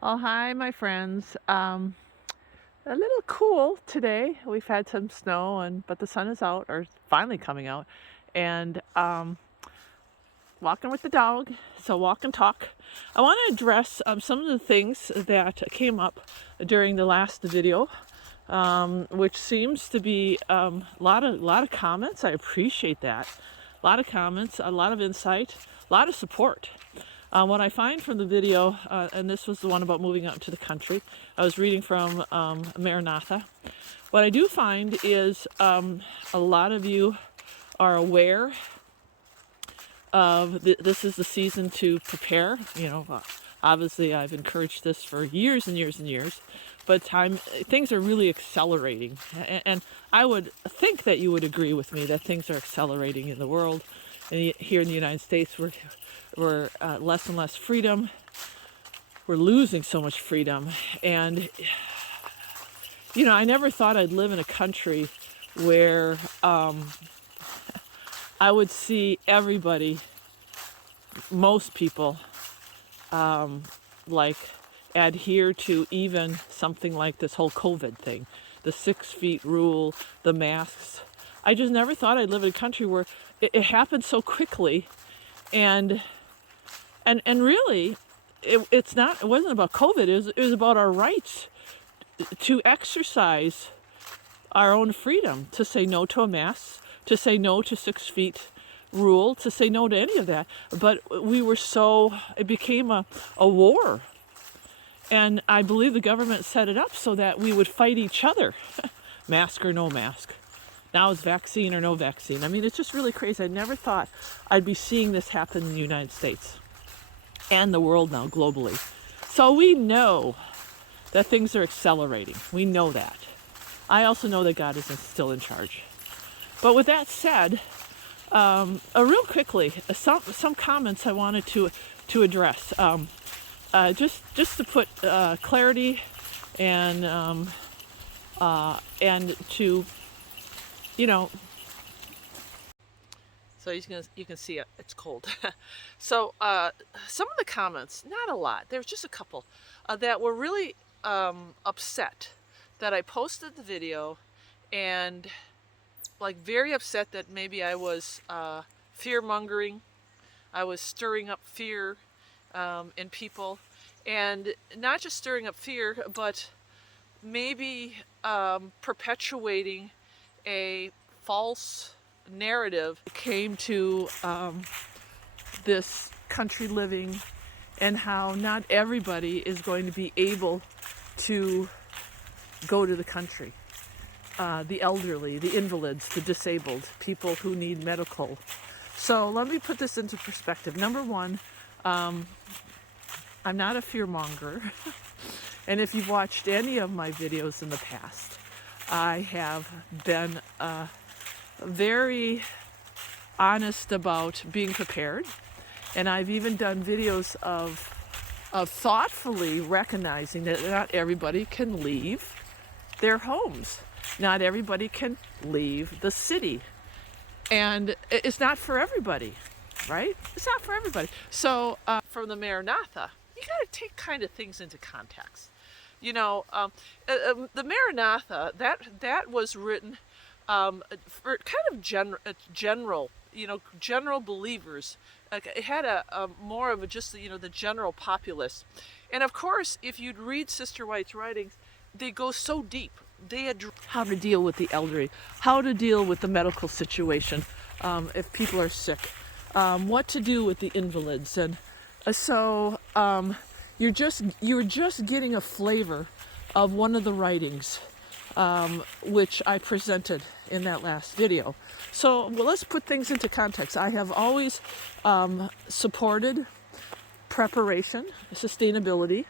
Oh, hi, my friends. A little cool today. We've had some snow, but the sun is out, or finally coming out, and walking with the dog. So walk and talk. I want to address some of the things that came up during the last video, which seems to be a lot of comments. I appreciate that. A lot of comments, a lot of insight, a lot of support. What I find from the video, and this was the one about moving out into the country, I was reading from Maranatha. What I do find is a lot of you are aware of this is the season to prepare. Obviously I've encouraged this for years and years and years, but things are really accelerating, and I would think that you would agree with me that things are accelerating in the world. And here in the United States, we're less and less freedom. We're losing so much freedom, and I never thought I'd live in a country where I would see everybody, most people, like adhere to even something like this whole COVID thing, the 6 feet rule, the masks. I just never thought I'd live in a country where it happened so quickly, and really, it wasn't about COVID. It was about our rights to exercise our own freedom, to say no to a mask, to say no to 6 feet rule, to say no to any of that. But it became a war. And I believe the government set it up so that we would fight each other, mask or no mask. Now it's vaccine or no vaccine. I mean, it's just really crazy. I never thought I'd be seeing this happen in the United States and the world now globally. So we know that things are accelerating. We know that. I also know that God is still in charge. But with that said, real quickly, some comments I wanted to address, just to put clarity and to so you can see it's cold. So some of the comments, not a lot, there was just a couple that were really upset that I posted the video, and like very upset that maybe I was fear mongering. I was stirring up fear in people, and not just stirring up fear, but maybe perpetuating a false narrative came to this country living, and how not everybody is going to be able to go to the country. The elderly, the invalids, the disabled, people who need medical. So let me put this into perspective. Number one, I'm not a fear monger. And if you've watched any of my videos in the past, I have been very honest about being prepared. And I've even done videos of thoughtfully recognizing that not everybody can leave their homes. Not everybody can leave the city. And it's not for everybody, right? It's not for everybody. So from the Maranatha, you got to take kind of things into context. The Maranatha, that was written for kind of general, general believers. It had a more of just the general populace. And of course, if you'd read Sister White's writings, they go so deep. They address how to deal with the elderly, how to deal with the medical situation if people are sick, what to do with the invalids, and so you're just getting a flavor of one of the writings which I presented in that last video. So let's put things into context. I have always supported preparation, sustainability,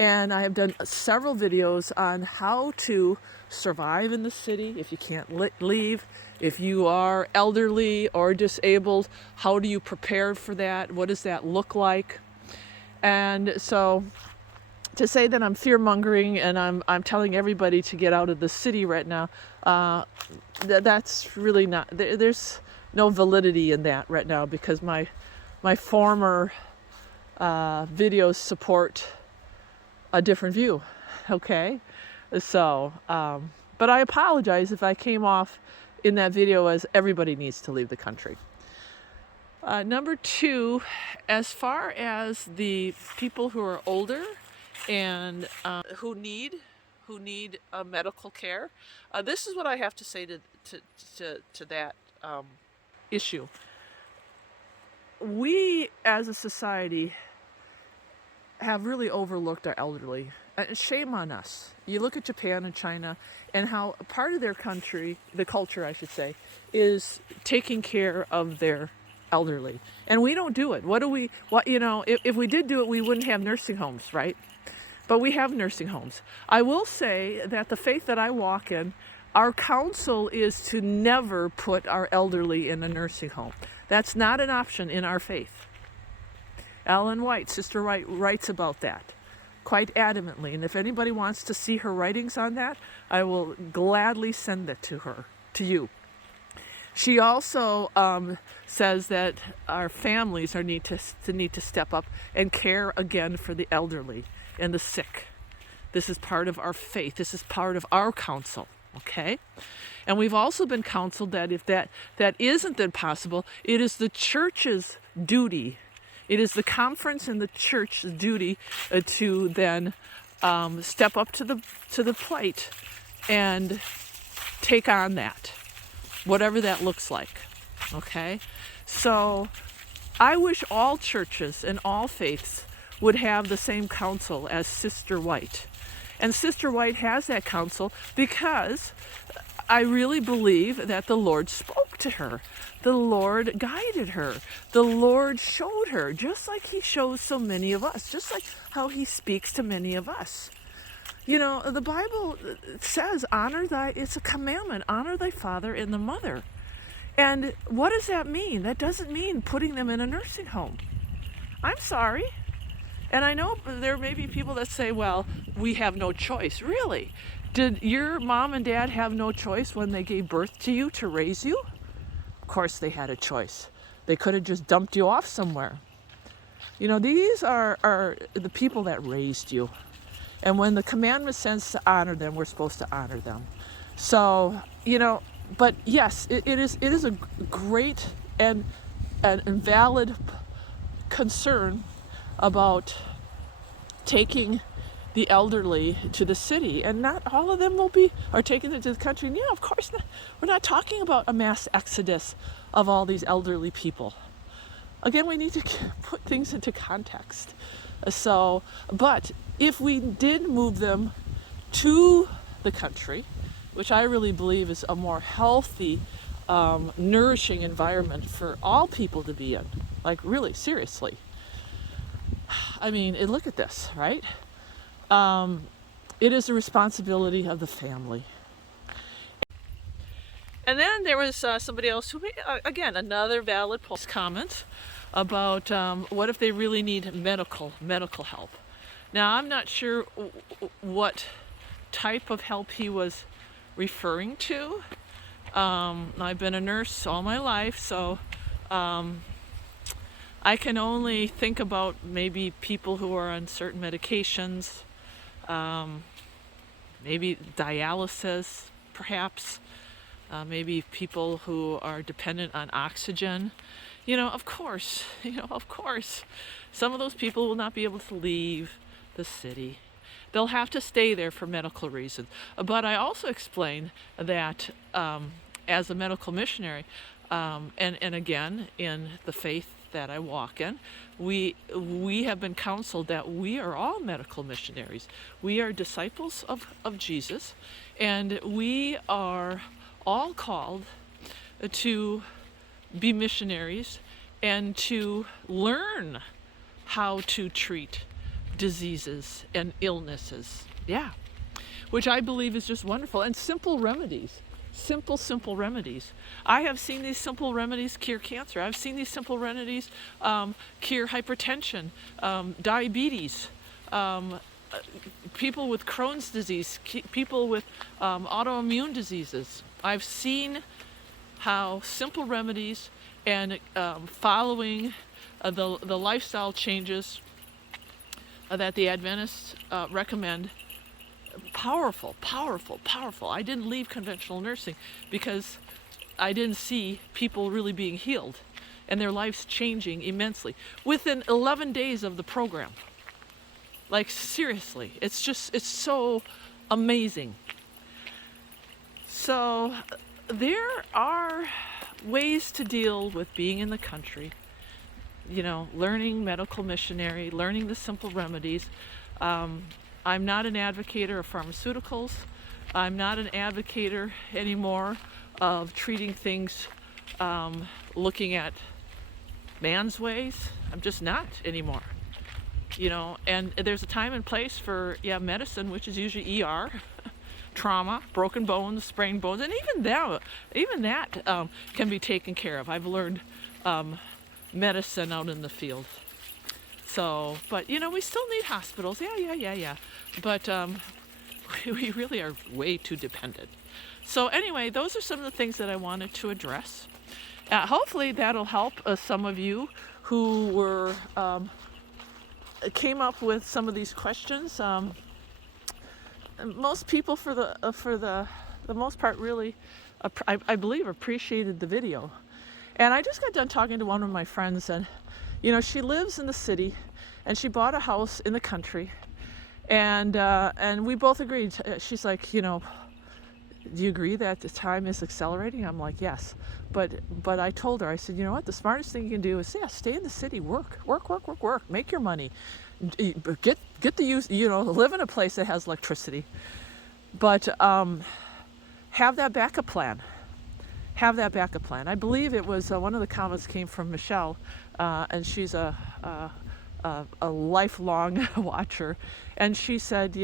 and I have done several videos on how to survive in the city if you can't leave. If you are elderly or disabled, how do you prepare for that? What does that look like? And so to say that I'm fear-mongering and I'm telling everybody to get out of the city right now, that's really not, there's no validity in that right now, because my former videos support a different view. Okay, so but I apologize if I came off in that video as everybody needs to leave the country. Number two, as far as the people who are older and who need medical care, this is what I have to say to that issue. We as a society have really overlooked our elderly. Shame on us. You look at Japan and China and how part of their country, the culture I should say, is taking care of their elderly. And we don't do it. If we did do it, we wouldn't have nursing homes, right? But we have nursing homes. I will say that the faith that I walk in, our counsel is to never put our elderly in a nursing home. That's not an option in our faith. Ellen White, Sister White, writes about that quite adamantly. And if anybody wants to see her writings on that, I will gladly send that to you. She also says that our families need to step up and care again for the elderly and the sick. This is part of our faith. This is part of our counsel, okay? And we've also been counseled that if that isn't then possible, it is the church's duty. It is the conference and the church's duty to then step up to the plate and take on that, whatever that looks like. Okay? So I wish all churches and all faiths would have the same counsel as Sister White. And Sister White has that counsel because I really believe that the Lord spoke to her. The Lord guided her. The Lord showed her, just like he shows so many of us, just like how he speaks to many of us. You know, the Bible says, it's a commandment, honor thy father and the mother. And what does that mean? That doesn't mean putting them in a nursing home. I'm sorry. And I know there may be people that say, well, we have no choice. Really? Did your mom and dad have no choice when they gave birth to you to raise you? Of course they had a choice. They could have just dumped you off somewhere. You know, these are the people that raised you. And when the commandment says to honor them, we're supposed to honor them. So, but yes, it is a great and valid concern about taking the elderly to the city, and not all of them are taking them to the country. And yeah, of course not. We're not talking about a mass exodus of all these elderly people. Again, we need to put things into context. So, but if we did move them to the country, which I really believe is a more healthy, nourishing environment for all people to be in, like really, seriously. I mean, look at this, right? It is a responsibility of the family. And then there was somebody else who made, again, another valid comment about what if they really need medical help. Now, I'm not sure what type of help he was referring to. I've been a nurse all my life, so I can only think about maybe people who are on certain medications, maybe dialysis, perhaps, maybe people who are dependent on oxygen. Of course, some of those people will not be able to leave the city. They'll have to stay there for medical reasons. But I also explained that as a medical missionary, and again, in the faith that I walk in, we have been counseled that we are all medical missionaries. We are disciples of Jesus, and we are all called to be missionaries and to learn how to treat diseases and illnesses. Yeah. Which I believe is just wonderful. And simple remedies. Simple remedies. I have seen these simple remedies cure cancer. I've seen these simple remedies cure hypertension, diabetes, people with Crohn's disease, people with autoimmune diseases. I've seen how simple remedies and following the lifestyle changes that the Adventists recommend. Powerful, powerful, powerful. I didn't leave conventional nursing because I didn't see people really being healed and their lives changing immensely within 11 days of the program. Like, seriously, it's so amazing. So there are ways to deal with being in the country, learning medical missionary, learning the simple remedies. I'm not an advocator of pharmaceuticals. I'm not an advocator anymore of treating things looking at man's ways. I'm just not anymore. And there's a time and place for medicine, which is usually ER, trauma, broken bones, sprained bones, and even that can be taken care of. I've learned medicine out in the field. So, but we still need hospitals. Yeah. But we really are way too dependent. So anyway, those are some of the things that I wanted to address. Hopefully that'll help some of you who were came up with some of these questions. Most people, for the most part, really, I believe, appreciated the video. And I just got done talking to one of my friends, and she lives in the city, and she bought a house in the country, and we both agreed. She's like, do you agree that the time is accelerating? I'm like, yes. But I told her, I said, you know what, the smartest thing you can do is, stay in the city, work, make your money, get the use, live in a place that has electricity, but have that backup plan. I believe it was one of the comments came from Michelle, and she's a lifelong watcher, and she said,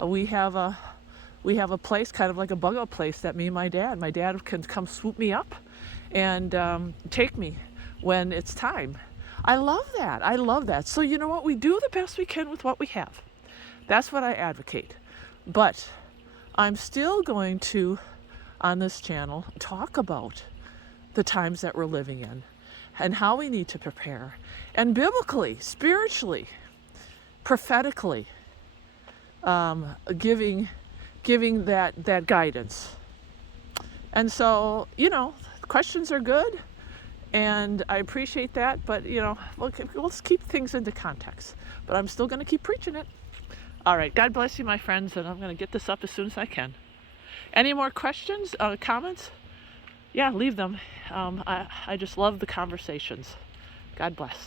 we have a place, kind of like a bungalow place, that me and my dad can come swoop me up and take me when it's time. I love that. So you know what? We do the best we can with what we have. That's what I advocate. But I'm still going to, on this channel, talk about the times that we're living in and how we need to prepare, and biblically, spiritually, prophetically, giving that guidance. And so, questions are good, and I appreciate that, but let's keep things into context. But I'm still going to keep preaching it. All right, God bless you, my friends, and I'm going to get this up as soon as I can. Any more questions, comments? Yeah, leave them. I just love the conversations. God bless.